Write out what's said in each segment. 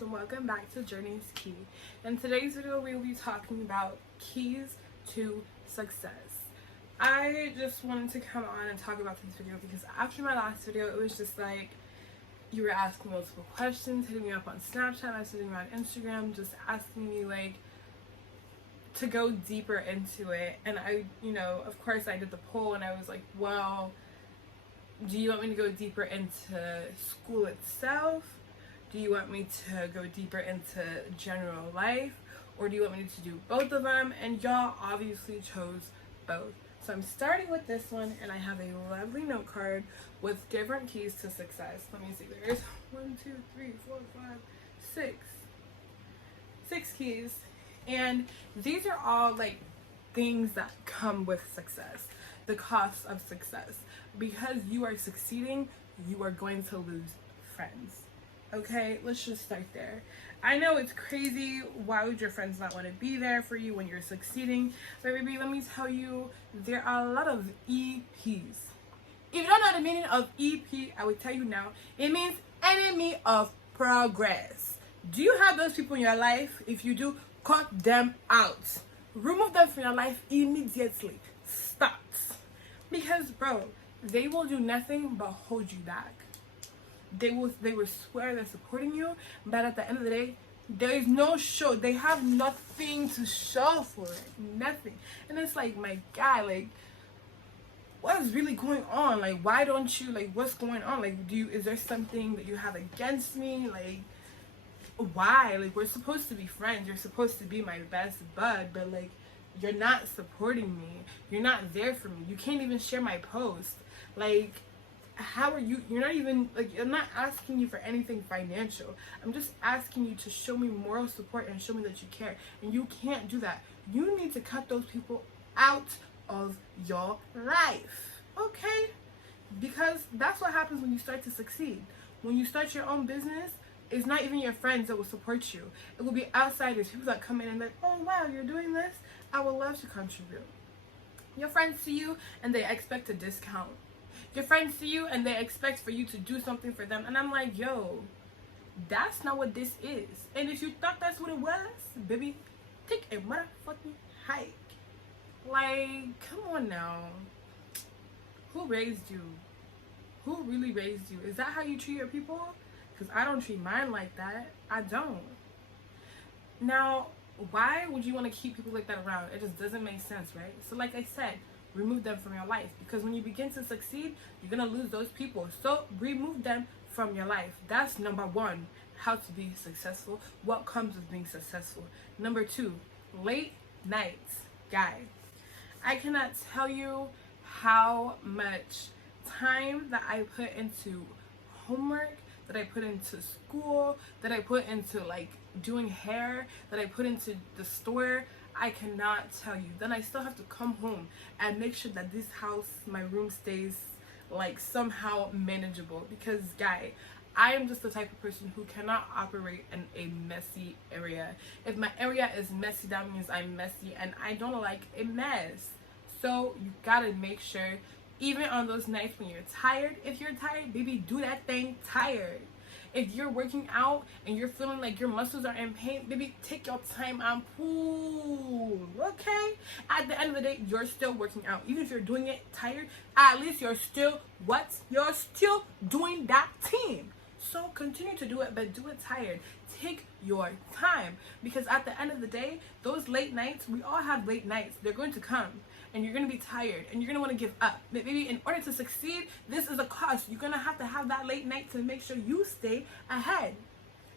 and welcome back to Journey's Key. In today's video, we will be talking about keys to success. I just wanted to come on and talk about this video because after my last video, it was just like you were asking multiple questions, hitting me up on Snapchat, messaging me on Instagram, just asking me like to go deeper into it. And I, of course I did the poll and I was like, well, do you want me to go deeper into school itself? Do you want me to go deeper into general life? Or do you want me to do both of them? And y'all obviously chose both. So I'm starting with this one, and I have a lovely note card with different keys to success. Let me see, there's 1, 2, 3, 4, 5, 6. 6 keys. And these are all like things that come with success. The cost of success. Because you are succeeding, you are going to lose friends. Okay, let's just start there. I know it's crazy. Why would your friends not want to be there for you when you're succeeding? But baby, let me tell you, there are a lot of EPs. If you don't know the meaning of EP, I will tell you now. It means enemy of progress. Do you have those people in your life? If you do, cut them out. Remove them from your life immediately. Stop. Because, bro, they will do nothing but hold you back. They will swear they're supporting you, but at the end of the day, there is no show. They have nothing to show for it. Nothing. And it's like, my guy, like, what is really going on? Like, why don't you, like, what's going on? Like, is there something that you have against me? Like, why? Like, we're supposed to be friends. You're supposed to be my best bud, but, like, you're not supporting me. You're not there for me. You can't even share my post. Like, how are you? You're not even, like, I'm not asking you for anything financial. I'm just asking you to show me moral support and show me that you care. And you can't do that. You need to cut those people out of your life. Okay? Because that's what happens when you start to succeed. When you start your own business, it's not even your friends that will support you. It will be outsiders, people that come in and like, oh wow, you're doing this? I would love to contribute. Your friends see you and they expect a discount. Your friends see you and they expect for you to do something for them. And I'm like, yo, that's not what this is. And if you thought that's what it was, baby, take a motherfucking hike. Like, come on now. Who raised you? Who really raised you? Is that how you treat your people? Because I don't treat mine like that. I don't. Now, why would you want to keep people like that around? It just doesn't make sense, right? So like I said, remove them from your life. Because when you begin to succeed, you're going to lose those people. So remove them from your life. That's number 1, how to be successful. What comes with being successful. Number 2, late nights. Guys, I cannot tell you how much time that I put into homework, that I put into school, that I put into like doing hair, that I put into the store. I cannot tell you. Then I still have to come home and make sure that this house, my room, stays like somehow manageable. Because guy, I am just the type of person who cannot operate in a messy area. If my area is messy, that means I'm messy, and I don't like a mess. So you gotta make sure, even on those nights when you're tired, if you're tired, baby, do that thing tired. If you're working out and you're feeling like your muscles are in pain, baby, take your time and pull, okay? At the end of the day, you're still working out. Even if you're doing it tired, at least you're still, what? You're still doing that thing. So continue to do it, but do it tired. Take your time. Because at the end of the day, those late nights, we all have late nights. They're going to come. And you're going to be tired, and you're going to want to give up. But maybe in order to succeed, this is a cost. You're going to have that late night to make sure you stay ahead.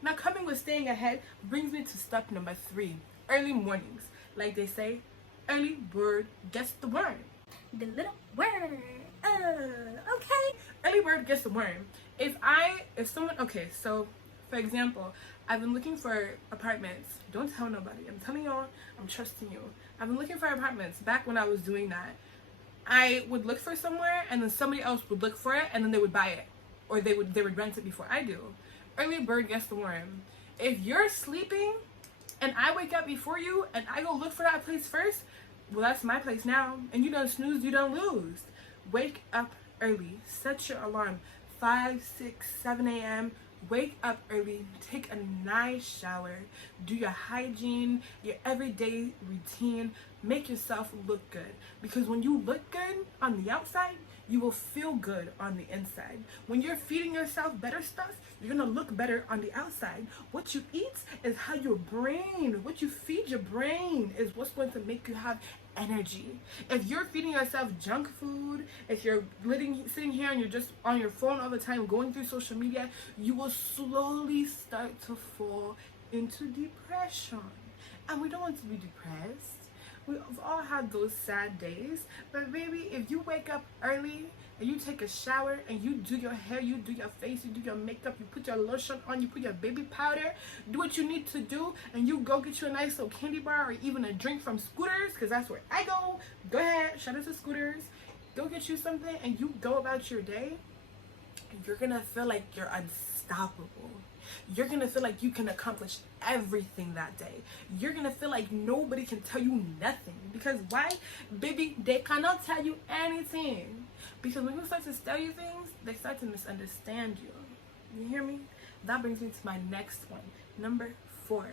Now, coming with staying ahead brings me to step number 3, early mornings. Like they say, early bird gets the worm. The little worm. Okay. Early bird gets the worm. Okay, so for example, I've been looking for apartments. Don't tell nobody. I'm telling y'all, I'm trusting you. I've been looking for apartments. Back when I was doing that, I would look for somewhere and then somebody else would look for it and then they would buy it. Or they would rent it before I do. Early bird gets the worm. If you're sleeping and I wake up before you and I go look for that place first, well, that's my place now. And you don't snooze, you don't lose. Wake up early. Set your alarm. 5, 6, 7 a.m. wake up early, take a nice shower, do your hygiene, your everyday routine, make yourself look good. Because when you look good on the outside, you will feel good on the inside. When you're feeding yourself better stuff, you're gonna look better on the outside. What you eat is how your brain, what you feed your brain is what's going to make you have energy. If you're feeding yourself junk food, if you're sitting here and you're just on your phone all the time going through social media, you will slowly start to fall into depression. And we don't want to be depressed. We've all had those sad days, but baby, if you wake up early and you take a shower and you do your hair, you do your face, you do your makeup, you put your lotion on, you put your baby powder, do what you need to do, and you go get you a nice little candy bar or even a drink from Scooters, because that's where I go. Go ahead, shout out to Scooters. Go get you something and you go about your day, you're gonna feel like you're unstoppable. You're gonna feel like you can accomplish everything that day. You're gonna feel like nobody can tell you nothing. Because why? Baby, they cannot tell you anything. Because when people start to tell you things, they start to misunderstand you. You hear me? That brings me to my next one. Number 4.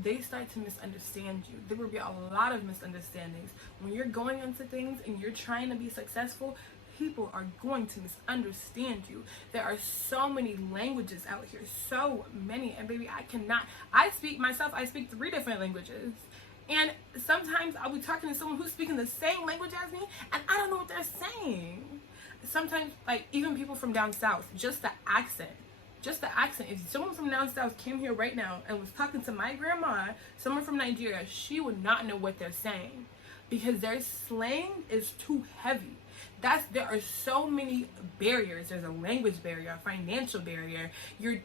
They start to misunderstand you. There will be a lot of misunderstandings. When you're going into things and you're trying to be successful, people are going to misunderstand you. There are so many languages out here, so many, and baby, I speak 3 different languages, and sometimes I'll be talking to someone who's speaking the same language as me, and I don't know what they're saying. Sometimes, like, even people from down south, just the accent, if someone from down south came here right now and was talking to my grandma, someone from Nigeria, she would not know what they're saying, because their slang is too heavy. There are so many barriers. There's a language barrier, a financial barrier, you're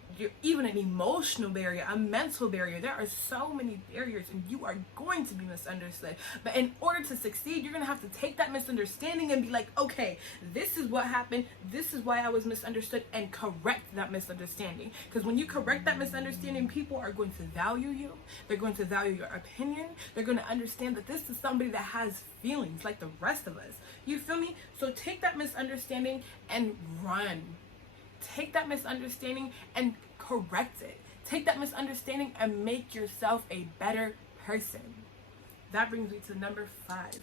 even an emotional barrier, a mental barrier. There are so many barriers, and you are going to be misunderstood. But in order to succeed, you're going to have to take that misunderstanding and be like, okay, this is what happened, this is why I was misunderstood, and correct that misunderstanding. Because when you correct that misunderstanding, people are going to value you, they're going to value your opinion, they're going to understand that this is somebody that has feelings like the rest of us. You feel me? So take that misunderstanding and run. Take that misunderstanding and correct it. Take that misunderstanding and make yourself a better person. That brings me to number 5.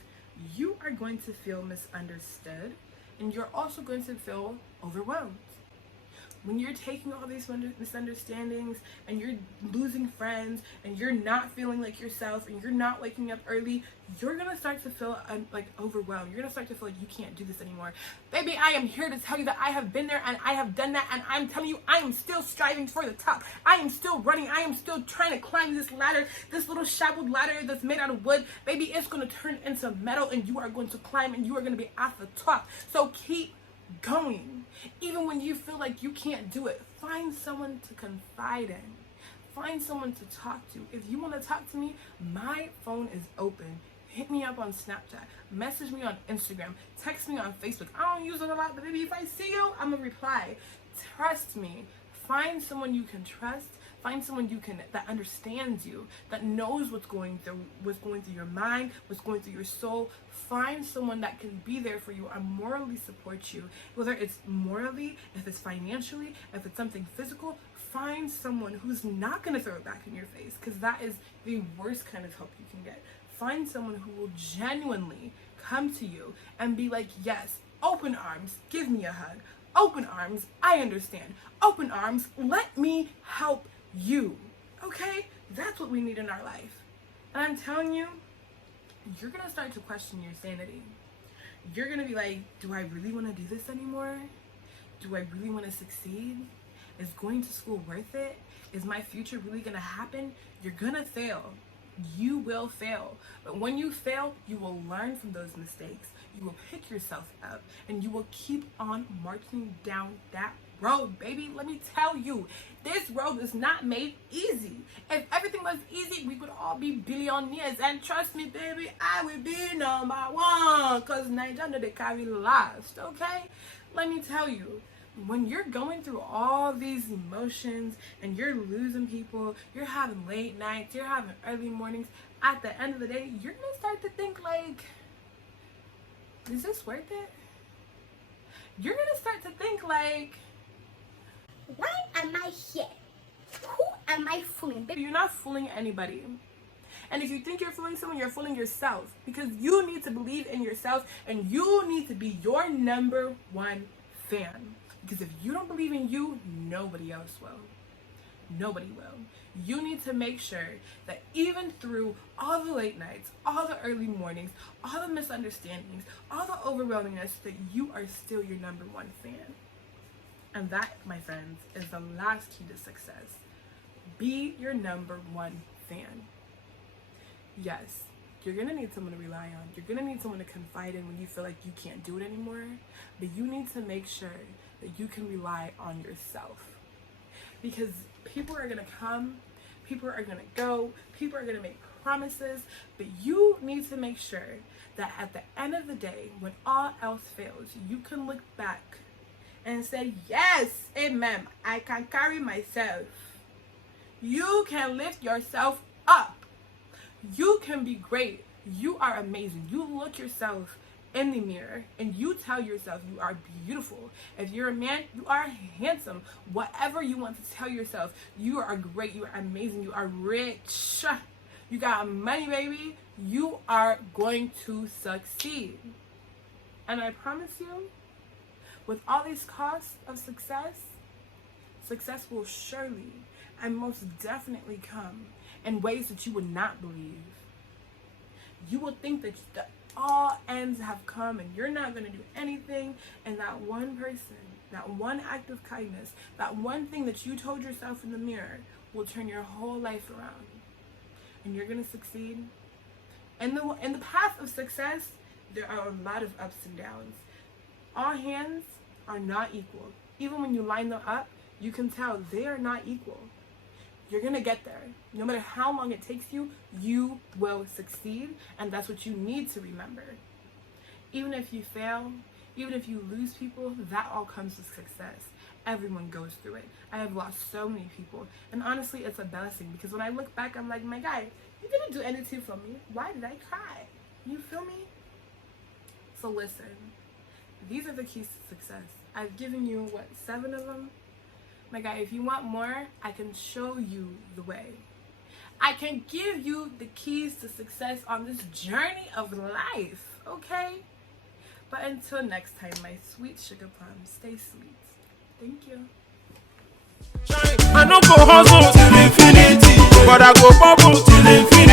You are going to feel misunderstood, and you're also going to feel overwhelmed. When you're taking all these misunderstandings and you're losing friends and you're not feeling like yourself and you're not waking up early, you're going to start to feel like overwhelmed. You're going to start to feel like you can't do this anymore. Baby, I am here to tell you that I have been there and I have done that, and I'm telling you, I am still striving for the top. I am still running. I am still trying to climb this ladder, this little shoveled ladder that's made out of wood. Baby, it's going to turn into metal, and you are going to climb, and you are going to be at the top. So keep going. Even when you feel like you can't do it, find someone to confide in. Find someone to talk to. If you want to talk to me, my phone is open. Hit me up on Snapchat, message me on Instagram, text me on Facebook. I don't use it a lot, but baby, if I see you, I'm gonna reply. Trust me. Find someone you can trust. Find someone that understands you, that knows what's going through your mind, what's going through your soul. Find someone that can be there for you and morally support you. Whether it's morally, if it's financially, if it's something physical, find someone who's not going to throw it back in your face, because that is the worst kind of help you can get. Find someone who will genuinely come to you and be like, yes, open arms, give me a hug. Open arms, I understand. Open arms, let me help you. Okay? That's what we need in our life. And I'm telling you, you're going to start to question your sanity. You're going to be like, do I really want to do this anymore? Do I really want to succeed? Is going to school worth it? Is my future really going to happen? You're going to fail. You will fail. But when you fail, you will learn from those mistakes. You will pick yourself up and you will keep on marching down that road, baby. Let me tell you, this road is not made easy. If everything was easy, we would all be billionaires. And trust me, baby, I will be number 1, because Nigeria, they carry last, okay? Let me tell you, when you're going through all these emotions and you're losing people, you're having late nights, you're having early mornings, at the end of the day, you're going to start to think like, is this worth it? You're going to start to think like, Why am I here? Who am I fooling? Baby, you're not fooling anybody. And if you think you're fooling someone, you're fooling yourself, because you need to believe in yourself and you need to be your number one fan. Because if you don't believe in you, nobody else will. Nobody will. You need to make sure that even through all the late nights, all the early mornings, all the misunderstandings, all the overwhelmingness, that you are still your number one fan. And that, my friends, is the last key to success. Be your number one fan. Yes, you're going to need someone to rely on. You're going to need someone to confide in when you feel like you can't do it anymore. But you need to make sure that you can rely on yourself. Because people are going to come, people are going to go, people are going to make promises, but you need to make sure that at the end of the day, when all else fails, you can look back and say, yes, amen, I can carry myself. You can lift yourself up. You can be great. You are amazing. You look yourself in the mirror and you tell yourself you are beautiful. If you're a man, you are handsome. Whatever you want to tell yourself, you are great, you are amazing, you are rich, you got money, baby. You are going to succeed. And I promise you, with all these costs of success, success will surely and most definitely come in ways that you would not believe. You will think that all ends have come and you're not going to do anything, and that one person, that one act of kindness, that one thing that you told yourself in the mirror will turn your whole life around, and you're going to succeed. In the path of success, there are a lot of ups and downs. All hands are not equal. Even when you line them up, you can tell they are not equal. You're going to get there. No matter how long it takes you, you will succeed. And that's what you need to remember. Even if you fail, even if you lose people, that all comes with success. Everyone goes through it. I have lost so many people. And honestly, it's a blessing. Because when I look back, I'm like, my guy, you didn't do anything for me. Why did I cry? You feel me? So listen. These are the keys to success. I've given you, 7 of them? My guy, if you want more, I can show you the way. I can give you the keys to success on this journey of life, okay? But until next time, my sweet sugar plums, stay sweet. Thank you. I no go hustle till infinity, but I go bubble till infinity.